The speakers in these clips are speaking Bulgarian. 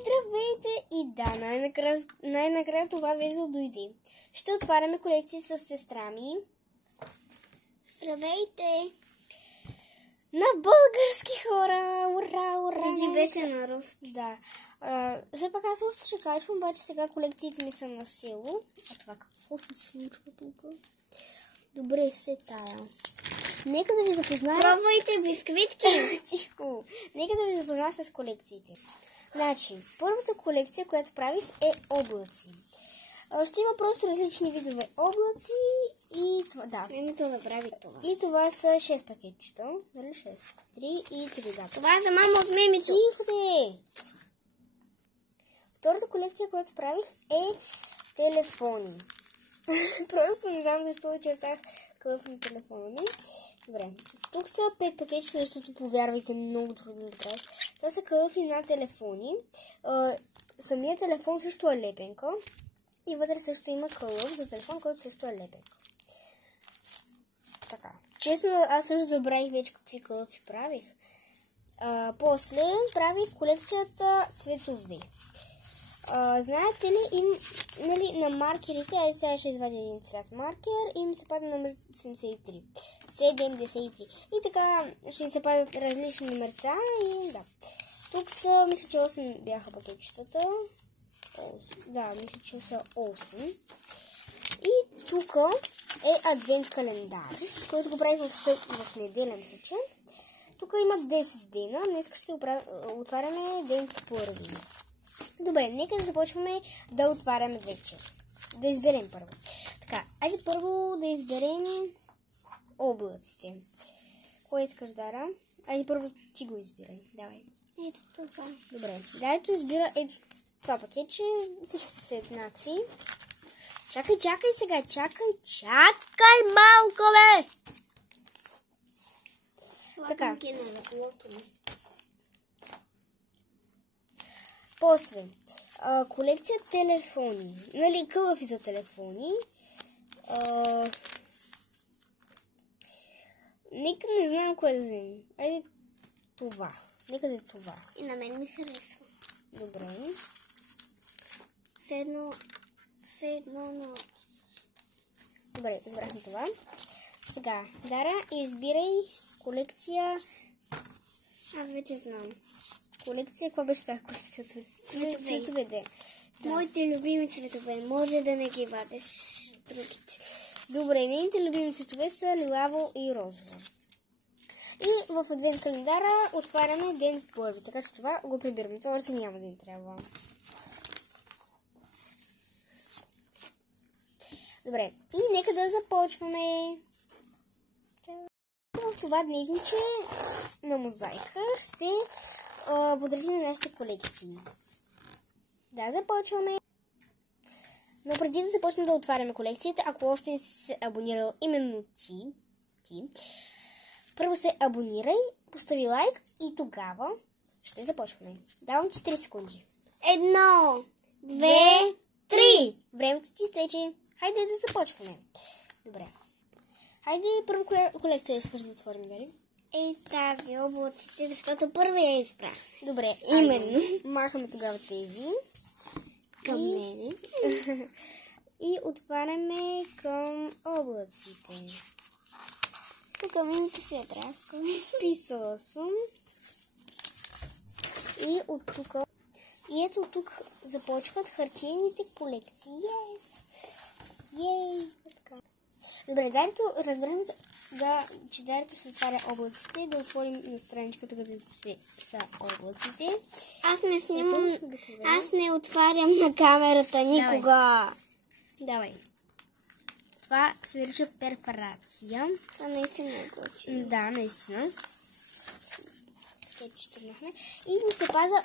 Здравейте! И да, най-накрая това видео дойде. Ще отваряме колекции с сестра ми. Здравейте! На български хора! Ура, ура! Преди беше на руски. Да. Все пак аз още ще качвам, обаче сега колекциите ми са на село. А това какво се случва тук? Добре, се тая. Нека да ви запозная... Пробвайте бисквитки! Тихо! Нека да ви запозная с колекциите. Значи, първата колекция, която правих, е облаци. Ще има просто различни видове облаци и това, да. Времето да прави това. И това са 6 пакетчета. Нали 6? 3 и 3, да. Това е за мама от мемето. Тихо де! Втората колекция, която правих, е телефони. Просто не знам защо очертах къв на телефона ми. Добре. Тук са 5 пакетчета, защото повярвайте, много трудно да правиш. Това са къви на телефони. Самият телефон също е лепенка. И вътре също има кълъв за телефон, който също е лепенка. Така. Честно, аз също забравих вече какви кълъфи правих. После правих колекцията цветове. Знаете ли, нали, на маркерите, сега ще извадя един цвят маркер и ми се пада номер 73. 73. И така ще се падат различни номерца и да. Тук са, мисля, че 8 бяха пакетчетата. Да, мисля, че са 8. И тук е адвент календар, който го правих в неделя, мисля, че. Тук има 10 дена. Днес ще отваряме ден първи. Добре, нека да започваме да отваряме вече. Да изберем първо. Така, айде първо да изберем облаците. Кое искаш, Дара? Айде първо ти го избирай. Давай. Ето това. Добре, Дарето избира ето това пакетче. Всички са еднакви. Чакай сега. Чакай малко, бе! Така. После, колекция телефони. Нали, кълъфи за телефони. Нека не знам кое да вземем. Айде това. Нека да е това. И на мен ми харесва. Добре. Седно. Добре, избрахме това. Сега, Дара, избирай колекция. Аз вече знам. Колекция, каква беше тази колекция? Цветове, да. Моите любими цветове. Може да не ги вадеш другите. Добре, нейните любими цветове са лилаво и розово. И в адвент календара отваряме ден първи. Така че това го прибираме. Това още няма да ни трябва. Добре, и нека да започваме. В това дневниче на мозайка ще подредим на нашите колекции. Да, започваме. Но преди да започнем да отваряме колекцията, ако още не си се абонирал именно ти, първо се абонирай, постави лайк и тогава ще започваме. Давам ти 3 секунди. 1, 2, 3. Времето ти изтече. Хайде да започваме. Добре. Хайде първо коя колекция искаш да отворим, Дари? Тази облаците, защото първа я избрах. Добре, именно. Махаме тогава тези. Към мене. И отваряме към облаците. Тук мините се драска. Писала съм. И от тук. И ето тук започват хартиените колекции. Ей! Добре, Дарито, разберем, че Дарито се отваря облаците. Да отворим на страничката, където са облаците. Аз не снимам. Аз не отварям на камерата никога. Давай. Това се нарича перфорация. Това наистина е готино. Да, наистина. И ми се пада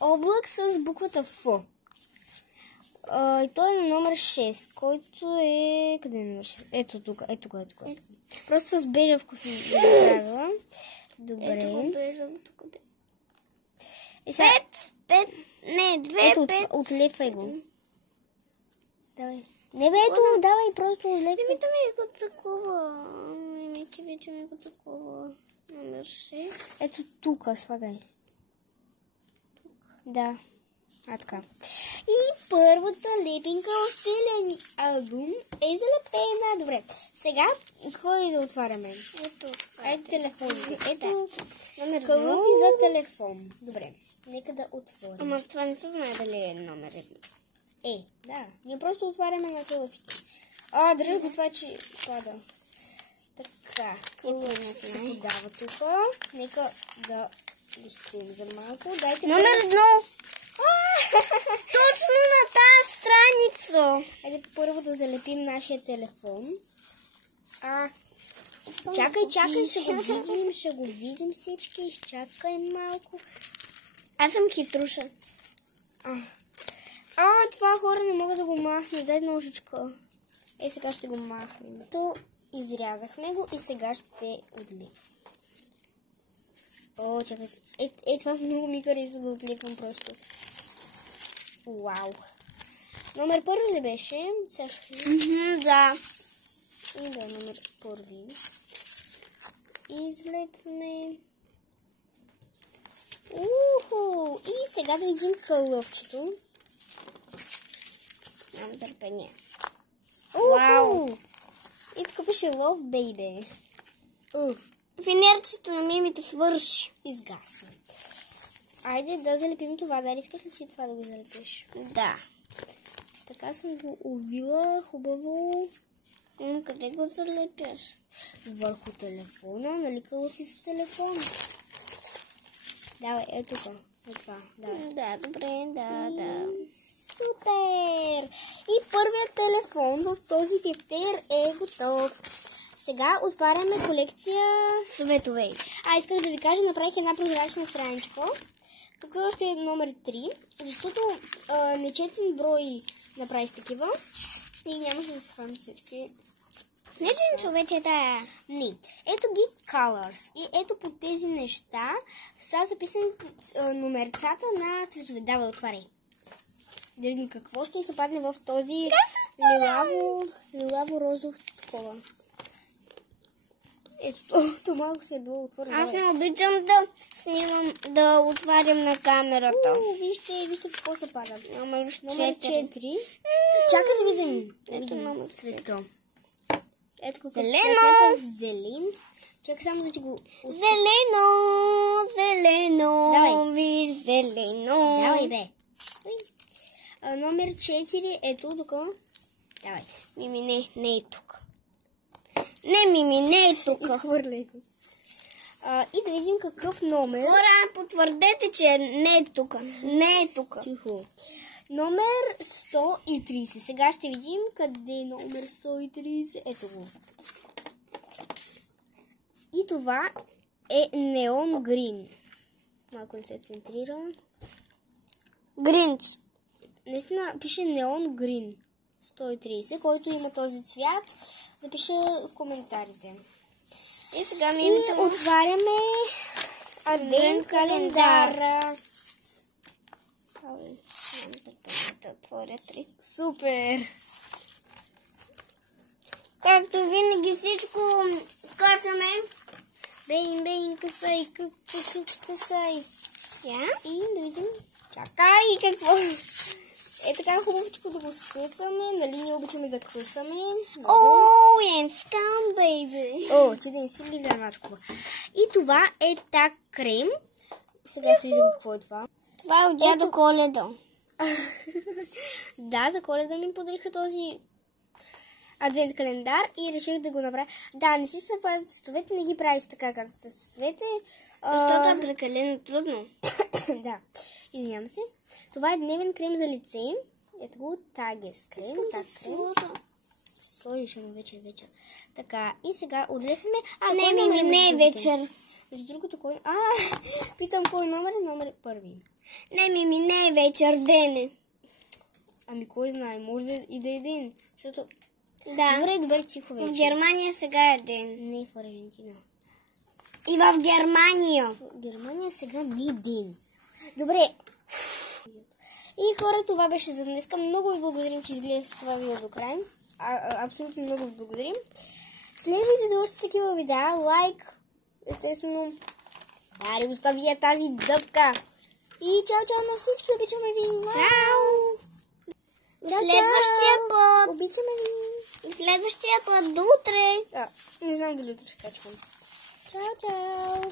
облак с буквата Ф. И той е на номер 6, който е... Къде е номер 6? Ето тук. Просто с бежавко съм го направила. Добре. Ето го бежавко. Сега... 5, не, 2, ето, 5. отлепвай го. Давай. Не бе, ето, давай, просто отлепвай. Да ми го такова. Ти вече ми го такова. Номер 6. Ето тук, слагай. Да. Така. И първата лепинка от целия ни албум е залепена. Добре. Сега, какво е да отваряме? Ето. Ето телефон. Ето Номер кълъфи за телефон. Добре. Нека да отворим. Ама това не се знае дали е номер. Да. Ние просто отваряме на кълъфите. Дръж го това, че пада. Така. Ето се подава тук. Нека да го стоим за малко. Дайте Номер 1! Точно на тази страница! Айде първо да залепим нашия телефон. Чакай, ще го видим всички. Изчакай малко. Аз съм хитруша. Това хора не мога да го махна. Дай ножичка. Сега ще го махнем. То изрязахме го и сега ще отлепим. Чакай. Това много ми харесва да отлепвам просто. Вау. Номер първи ли беше? Да. И да, номер първи. Излепваме. И сега да видим кълъвчето. Нямам търпение. Вау! И така пише Love Baby. Фенерчето на мимите свърши. Изгасва. Айде да залепим това. Да, искаш ли си това да го залепиш? Да. Така съм го увила хубаво. Къде го залепяш? Върху телефона. Нали кълъфи за телефон? Давай, ето тук. Това. Да, добре, да. Супер! И първият телефон в този тефтер е готов. Сега отваряме колекция Светове. Исках да ви кажа, направих една прозрачна страничка. Тук е още номер 3, защото нечетен брой направих такива и нямаше да се хванат всички. Не, че човече тая. Не. Ето ги colors. И ето по тези неща са записани номерцата на цветове. Давай, отваряй. Дали какво ще се падне в този лилаво-розов такова. Ето, малко се е било отворено. Аз не обичам да снимам, да отварям на камерата. Вижте какво се пада. Номер 4. Чакай да видим. Ето номер цвето. Ето какво зелено. Зелен. Чакай само да ти го... Зелено. Давай. Виж, зелено. Давай, бе. Номер 4 е тук. Давай. Мими, не е тук. Мими, не е тук. Изхвърляй го. И да видим какъв номер. Хора, потвърдете, че не е тук. Не е тук. Тихо. Номер 130. Сега ще видим къде е номер 130. Ето го. И това е неон грин. Малко не се центрира. Гринч. Наистина пише неон грин 130, който има този цвят. Да пише в коментарите. И сега отваряме адвент календара. Да отворя 3. Супер! Както винаги всичко късаме. Бейн, късай, късай. И да видим. Чакай, какво? Така хубавичко да го скъсаме. Нали ние обичаме да късаме. And scam, baby. Че да не си Лиляначкова. И това е так крем. Сега ще видим какво е това. Това е от дядо Коледа. Да, за Коледа ми подариха този адвент календар и реших да го направя. Да, не си съвпадат цветовете, не ги правих така както с цветовете. Защото е прекалено трудно. Да, извинявам се. Това е дневен крем за лице. Ето го, Тагес крем. Искам да сложа. Ще сложиш, но вече. Така, и сега отлепваме. Не е вечер. Между другото, кой... питам кой номер е номер първи. Не е вечер, дене. Ами кой знае, може и да е ден. Защото... Да. Добре, чихо вече. В Германия сега е ден. Не в Аржентина. И в Германия. В Германия сега не е ден. Добре. И хора, това беше за днес. Много ви благодарим, че изгледахте това видео до край. Абсолютно много ви благодарим. Следвайте за още такива видеа. Лайк. Естествено. Дали, остави я тази дъвка. И чао на всички, обичаме ви. Чао! Да, Следващия път. Обичаме ви. Следващия път до утре. Не знам дали утре ще качвам. Чао.